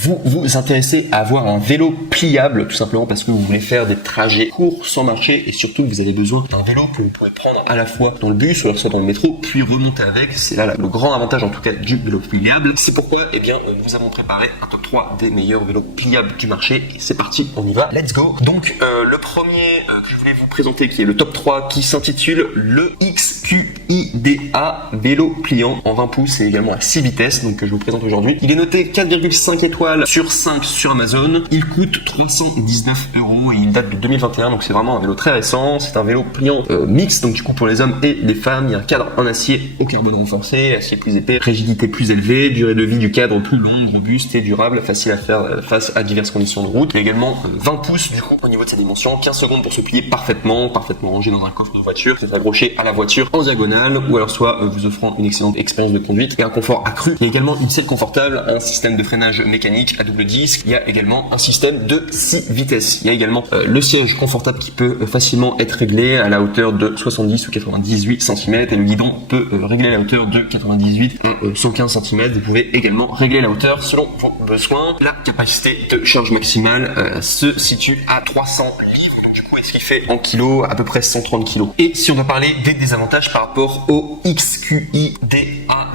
Vous vous intéressez à avoir un vélo pliable tout simplement parce que vous voulez faire des trajets courts sans marcher et surtout que vous avez besoin d'un vélo que vous pouvez prendre à la fois dans le bus ou alors soit dans le métro puis remonter avec. C'est là le grand avantage en tout cas du vélo pliable. C'est pourquoi nous avons préparé un top 3 des meilleurs vélos pliables du marché. Et c'est parti, on y va, let's go. Donc le premier que je voulais vous présenter qui est le top 3 qui s'intitule le XQIDA vélo pliant en 20 pouces et également à 6 vitesses donc que je vous présente aujourd'hui. Il est noté 4,5 étoiles sur 5 sur Amazon. Il coûte 319 € et il date de 2021 donc c'est vraiment un vélo très récent. C'est un vélo pliant mixte donc du coup pour les hommes et les femmes. Il y a un cadre en acier au carbone renforcé, acier plus épais, rigidité plus élevée, durée de vie du cadre plus longue, robuste et durable, facile à faire face à diverses conditions de route. Il y a également 20 pouces du coup au niveau de ses dimensions, 15 secondes pour se plier parfaitement rangé dans un coffre de voiture, c'est accroché à la voiture en diagonale ou alors soit vous offrant une excellente expérience de conduite et un confort accru. Il y a également une selle confortable, un système de freinage mécanique à double disque, il y a également un système de 6 vitesses. Il y a également le siège confortable qui peut facilement être réglé à la hauteur de 70 ou 98 cm et le guidon peut régler la hauteur de 98 à 115 cm. Vous pouvez également régler la hauteur selon vos besoins. La capacité de charge maximale se situe à 300 livres. Du coup, ce qui fait en kilos à peu près 130 kg. Et si on va parler des désavantages par rapport au XQIDA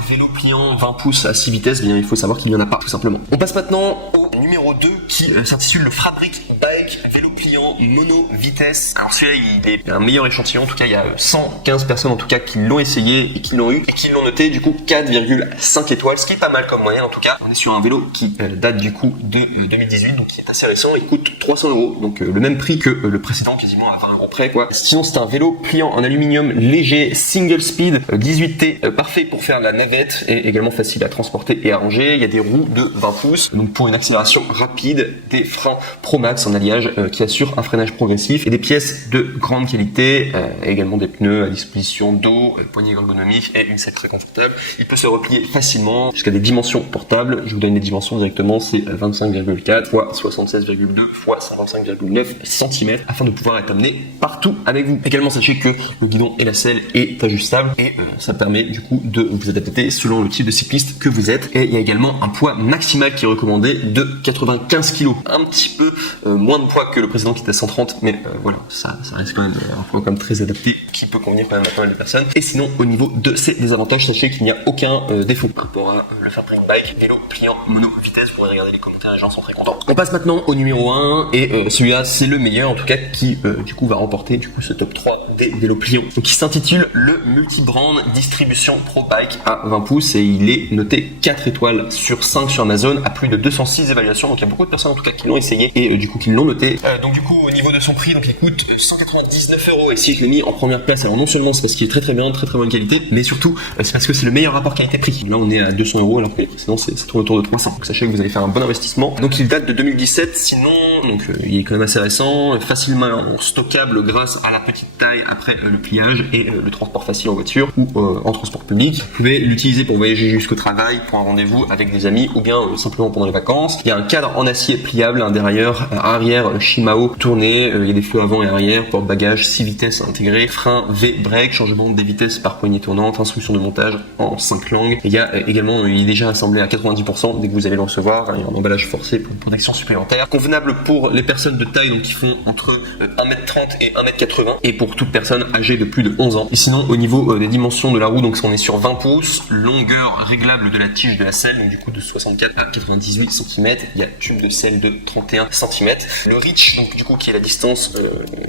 vélo pliant 20 pouces à 6 vitesses, bien il faut savoir qu'il n'y en a pas tout simplement. On passe maintenant au numéro 2 qui s'intitule le Fabric Bike vélo pliant mono vitesse. Alors celui-là il est un meilleur échantillon, en tout cas il y a 115 personnes en tout cas qui l'ont essayé et qui l'ont eu et qui l'ont noté du coup 4,5 étoiles, ce qui est pas mal comme moyenne en tout cas. On est sur un vélo qui date du coup de 2018 donc qui est assez récent, il coûte 300 €, donc le même prix que le précédent, quasiment à 20 € près quoi. Sinon c'est un vélo pliant en aluminium léger single speed 18T parfait pour faire la navette et également facile à transporter et à ranger. Il y a des roues de 20 pouces donc pour une accélération rapide, des freins Pro Max en alliage qui assurent un freinage progressif et des pièces de grande qualité, également des pneus à disposition dos, poignée ergonomique et une selle très confortable. Il peut se replier facilement jusqu'à des dimensions portables. Je vous donne les dimensions directement, c'est 25,4 x 76,2 x 55,9 cm afin de pouvoir être amené partout avec vous. Également sachez que le guidon et la selle est ajustable et ça permet du coup de vous adapter selon le type de cycliste que vous êtes. Et il y a également un poids maximal qui est recommandé de 95 kg, un petit peu moins de poids que le précédent qui était à 130, mais voilà, ça reste quand même un poids quand même très adapté qui peut convenir quand même à pas mal de personnes. Et sinon au niveau de ces désavantages, sachez qu'il n'y a aucun défaut par rapport à le Fabric Bike vélo pliant mono vitesse. Vous pourrez regarder les commentaires, les gens sont très contents. On passe maintenant au numéro 1 et celui-là c'est le meilleur en tout cas qui du coup va remporter du coup ce top 3 des vélos pliants. Donc il s'intitule le Multibrand Distribution Pro Bike à 20 pouces et il est noté 4 étoiles sur 5 sur Amazon à plus de 206 évaluations. Donc il y a beaucoup de personnes en tout cas qui l'ont essayé et du coup qui l'ont noté. Donc du coup au niveau de son prix, donc il coûte 199 € et si je l'ai mis en première place, alors non seulement c'est parce qu'il est très bien, très bonne qualité, mais surtout c'est parce que c'est le meilleur rapport qualité-prix. Là on est à 200 € alors que les précédents ça tourne autour de 300. Donc sachez que vous allez faire un bon investissement. Donc il date de 2017, sinon donc il est quand même assez récent, facilement stockable grâce à la petite taille après le pliage et le transport facile en voiture ou en transport public. Vous pouvez l'utiliser pour voyager jusqu'au travail, pour un rendez-vous avec des amis ou bien simplement pendant les vacances. Il y a un cadre en acier pliable, un dérailleur arrière Shimano tourné, il y a des feux avant et arrière, porte-bagages 6 vitesses intégrés, frein V-break, changement des vitesses par poignée tournante, instruction de montage en 5 langues. Il y a également, il est déjà assemblé à 90% dès que vous allez le recevoir, il y a un emballage forcé pour une protection supplémentaire. Convenable pour les personnes de taille donc qui font entre 1m30 et 1m80 et pour toute personne âgée de plus de 11 ans. Et sinon au niveau des dimensions de la roue, donc on est sur 20 pouces, longueur réglable de la tige de la selle, donc du coup de 64 à 98 cm, il y a tube de selle de 31 cm. Le reach, donc du coup qui est la distance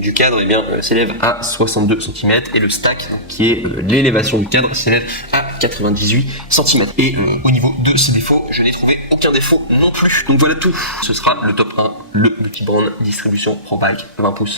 du cadre, et bien s'élève à 62 cm et le stack donc, qui est l'élévation du cadre s'élève à 98 cm. Et au niveau de ces défauts, je n'ai trouvé aucun défaut non plus. Donc voilà tout. Ce sera le top 1, le Multibrand Distribution Pro Bike 20 pouces.